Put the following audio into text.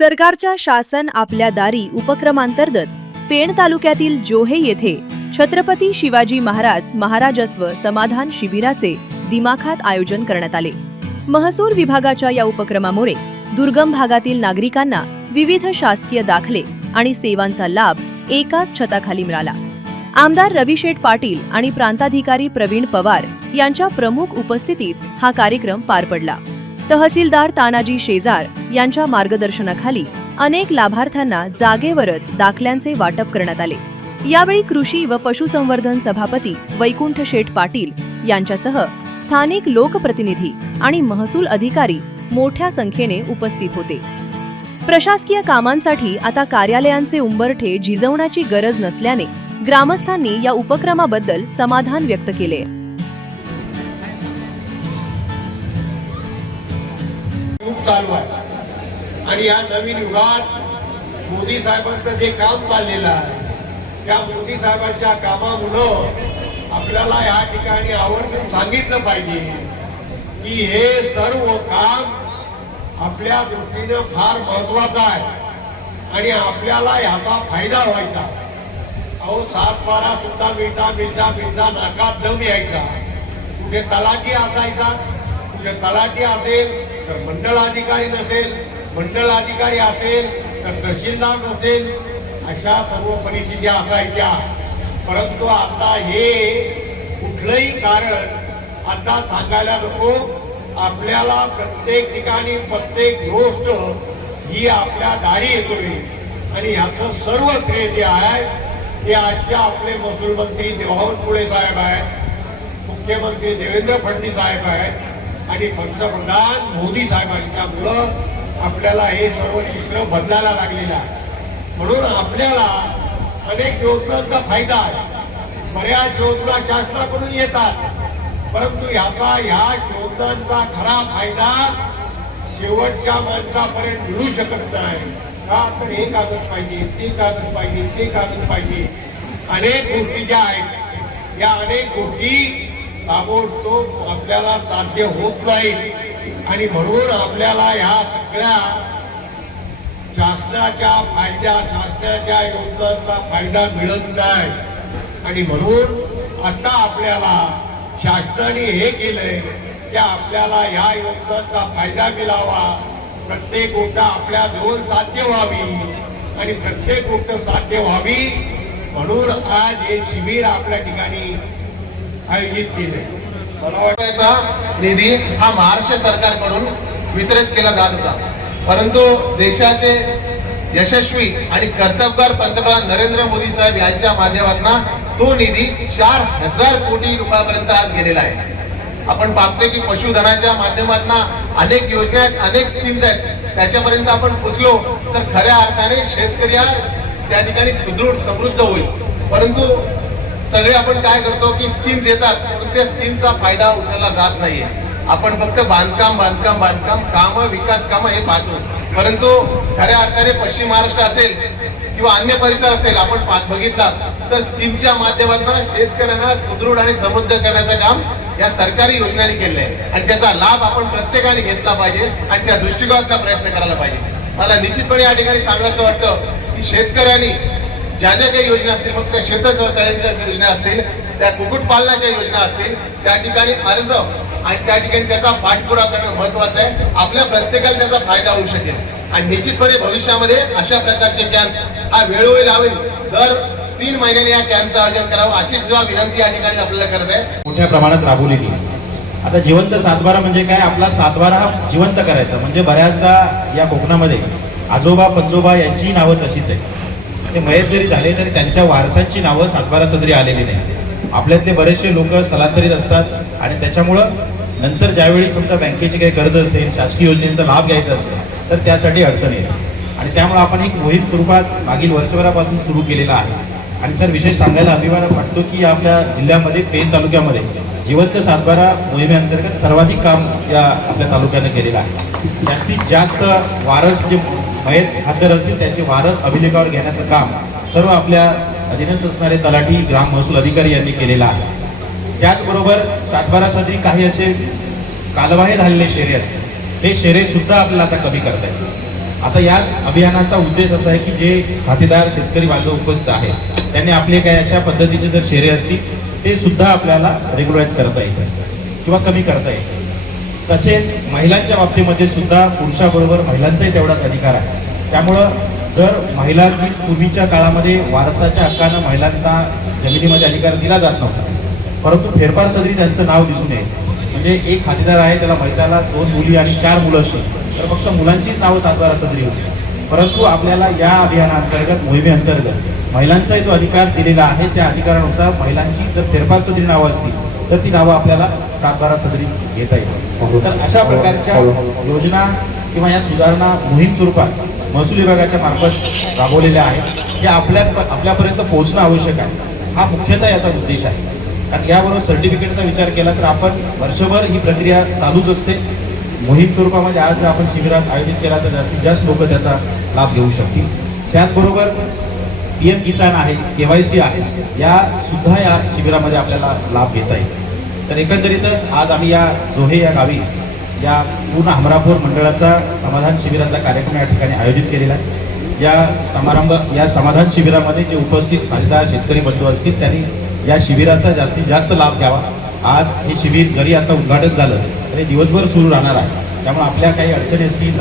सरकारच्या शासन आपल्या दारी उपक्रमांतर्गत पेण तालुक्यातील जोहे येथे छत्रपती शिवाजी महाराज महाराजस्व समाधान शिबिराचे दिमाखात आयोजन करण्यात आले। महसूल विभागाच्या या उपक्रमामुळे दुर्गम भागातील नागरिकांना विविध शासकीय दाखले आणि सेवांचा लाभ एकाच छताखाली मिळाला। आमदार रविशेठ पाटील आणि प्रांताधिकारी प्रवीण पवार यांच्या प्रमुख उपस्थितीत हा कार्यक्रम पार पडला। तहसीलदार तानाजी शेजार यांच्या मार्गदर्शनाखाली अनेक लाभार्थ्यांना जागेवरच दाखल्यांचे वाटप करण्यात आले। यावेळी कृषी व पशुसंवर्धन सभापती वैकुंठ शेठ पाटील यांच्यासह स्थानिक लोकप्रतिनिधी आणि महसूल अधिकारी मोठ्या संख्येने उपस्थित होते। प्रशासकीय कामांसाठी आता कार्यालयांचे उंबरठे झिजवण्याची गरज नसल्याने ग्रामस्थांनी या उपक्रमाबद्दल समाधान व्यक्त केले। चालू आहे आणि या नवीन युगात मोदी साहेबांचं जे काम चाललेलं आहे त्या मोदी साहेबांच्या कामामुळे आपल्याला या ठिकाणी आवर्जून सांगितलं पाहिजे की हे सर्व काम आपल्या दृष्टीने फार महत्वाचं आहे आणि आपल्याला याचा फायदा व्हायचा। अहो 7-12 सुद्धा मिळता नाकात दम यायचा। कुठे तलाठी असायचा, कुठे तलाठी असेल तर मंडल अधिकारी नसेल, मंडल अधिकारी असेल तर तहसीलदार नसेल, अशा सर्व परिस्थिती असायच्या। परंतु आता हे कुठलंही कारण आता सांगायला नको। आपल्याला प्रत्येक ठिकाणी प्रत्येक गोष्ट ही आपल्या दारी येतोय आणि याचं सर्व श्रेय जे आहे ते आजच्या आपले महसूल मंत्री बावनकुळे साहेब आहेत, मुख्यमंत्री देवेंद्र फडणवीस साहेब आहेत आणि पंतप्रधान मोदी साहेबांच्यामुळं आपल्याला हे सर्व चित्र बदलायला लागलेलं आहे। म्हणून आपल्याला अनेक योजनांचा फायदा आहे। बऱ्याच योजना शासनाकडून येतात, परंतु ह्या योजनांचा खरा फायदा शेवटच्या माणसापर्यंत मिळू शकत नाही। का तर हे कागद पाहिजे, ते कागद पाहिजे, ते कागद पाहिजे, अनेक गोष्टी ज्या आहेत या अनेक गोष्टी ताबडतोब आपल्याला साध्य होत नाही आणि म्हणून आपल्याला ह्या सगळ्या शासनाच्या योजनांचा फायदा मिळत नाही आणि म्हणून आता आपल्याला शासनाने हे केलंय की आपल्याला ह्या योजनांचा फायदा मिळावा, प्रत्येक गोष्ट आपल्या जवळ साध्य व्हावी आणि प्रत्येक गोष्ट साध्य व्हावी म्हणून आज हे शिबिर आपल्या ठिकाणी आयोजित केले। मला वाटायचा निधी हा महाराष्ट्र सरकारकडून वितरित केला जात होता, परंतु देशाचे यशस्वी आणि कर्तबगार पंतप्रधान नरेंद्र मोदी साहेब यांच्या माध्यमातून तो निधी 4000 कोटी रुपयापर्यंत आज गेलेला आहे। आपण पाहतोय की पशुधनाच्या माध्यमातून अनेक योजना आहेत, अनेक स्कीम्स आहेत, त्याच्यापर्यंत आपण पोहोचलो तर खऱ्या अर्थाने शेतकरी त्या ठिकाणी सुदृढ समृद्ध होईल। परंतु सगळे आपण काय करतो की स्कीम्स येतात परंतु त्या स्कीमचा फायदा उचलला जात नाहीये। आपण फक्त बांधकाम काम विकास काम हे पाहतो, परंतु खऱ्या अर्थाने पश्चिम महाराष्ट्र असेल किंवा अन्य परिसर असेल आपण बघितला तर स्कीमच्या माध्यमातून शेतकऱ्यांना सुदृढ आणि समृद्ध करण्याचं काम या सरकारी योजनांनी केलंय आणि त्याचा लाभ आपण प्रत्येकाने घेतला पाहिजे आणि त्या दृष्टिकोनातला प्रयत्न करायला पाहिजे। मला निश्चितपणे या ठिकाणी सांगायचं वाटतं की शेतकऱ्यांनी ज्या काही योजना असतील, फक्त शेततळ्यांच्या योजना असतील, त्या कुक्कुटपालनाच्या योजना असतील, त्या ठिकाणी अर्ज आणि त्या ठिकाणी त्याचा पाठपुरावा करणं महत्वाचं आहे। आपल्या प्रत्येकाला त्याचा फायदा होऊ शकेल आणि निश्चितपणे भविष्यामध्ये अशा प्रकारचे कॅम्प हा वेळोवेळी लावेल, दर 3 महिन्यांनी या कॅम्पचं आयोजन करावं अशी सुद्धा विनंती या ठिकाणी आपल्याला करत आहे। मोठ्या प्रमाणात राबवली गेली। आता जिवंत सातबारा म्हणजे काय, आपला सातबारा हा जिवंत करायचा। म्हणजे बऱ्याचदा या कोकणामध्ये आजोबा पंजोबा यांची नावं तशीच आहे, ते मयत जरी झाले तरी त्यांच्या वारसांची नावं सातबारा सदरी आलेली नाही। आपल्यातले बरेचसे लोक स्थलांतरित असतात आणि त्याच्यामुळं नंतर ज्यावेळी समजा बँकेचे काही कर्ज असेल, शासकीय योजनेचा लाभ घ्यायचा असेल तर त्यासाठी अडचण येते आणि त्यामुळे आपण एक मोहीम स्वरूपात मागील वर्षभरापासून सुरू केलेला आहे। आणि सर विशेष सांगायला अभिमान वाटतो की आपल्या जिल्ह्यामध्ये पेण तालुक्यामध्ये जिवंत सातबारा मोहिमेअंतर्गत सर्वाधिक काम या आपल्या तालुक्यानं केलेलं आहे। जास्तीत जास्त वारस जे मयत खासदार असतील त्यांचे वारस अभिलेखावर घेण्याचं काम सर्व आपल्या अधीनस्थ असणारे तलाठी ग्राम महसूल अधिकारी यांनी केलेलं आहे। त्याचबरोबर सातबारा सदरी काही असे कालबाह्य झालेले शेरे असतात, हे शेरे सुद्धा आपल्याला आता कमी करता येतील। आता या अभियानाचा उद्देश असा आहे की जे खातेदार शेतकरी बांधव उपस्थित आहेत त्यांनी आपले काही अशा पद्धतीचे जर शेरे असतील ते सुद्धा आपल्याला रेग्युलाइज करता येतं किंवा कमी करता येतं. तसेच महिलांच्या बाबतीमध्ये सुद्धा पुरुषाबरोबर महिलांचाही तेवढाच अधिकार आहे. त्यामुळं जर महिलांची पूर्वीच्या काळामध्ये वारसाच्या हक्कानं महिलांना जमिनीमध्ये अधिकार दिला जात नव्हता, परंतु फेरफार सदरी त्यांचं नाव दिसून यायचं. म्हणजे एक खातेदार आहे त्याला महिलाला 2 मुली आणि 4 मुलं असतील तर फक्त मुलांचीच नावं सातबारा सदरी होती. परंतु आपल्याला या अभियानाअंतर्गत मोहिमेअंतर्गत महिलांचाही जो अधिकार दिलेला आहे त्या अधिकारानुसार महिलांची जर फेरफार सदरी नावं असतील तर ती नावं आपल्याला सातबारा सदरी घेता येतात. तर अशा प्रकारच्या योजना किंवा या सुधारणा मोहीम स्वरूपात महसूल विभागाच्या मार्फत राबवलेल्या आहेत. या आपल्यापर्यंत पोहोचणं आवश्यक आहे. हा मुख्यतः याचा उद्देश आहे. कारण याबरोबर सर्टिफिकेटचा विचार केला तर आपण वर्षभर ही प्रक्रिया चालूच असते. मोहीम स्वरूपामध्ये आज आपण शिबिरात आयोजित केला तर जास्तीत जास्त लोक त्याचा लाभ घेऊ शकतील. त्याचबरोबर PM किसान आहे, KYC आहे, या सुद्धा या शिबिरामध्ये आपल्याला लाभ घेता येईल. तर एकंदरीतच आज आम्ही या जोहे या गावी या पूर्ण हमरापूर मंडळाचा समाधान शिबिराचा कार्यक्रम या ठिकाणी आयोजित केलेला आहे. या समाधान शिबिरामध्ये जे उपस्थित खासदार शेतकरी बंधू असतील त्यांनी या शिबिराचा जास्तीत जास्त लाभ घ्यावा. आज हे शिबिर जरी आता उद्घाटन झालं तरी दिवसभर सुरू राहणार आहे. त्यामुळे आपल्या काही अडचणी असतील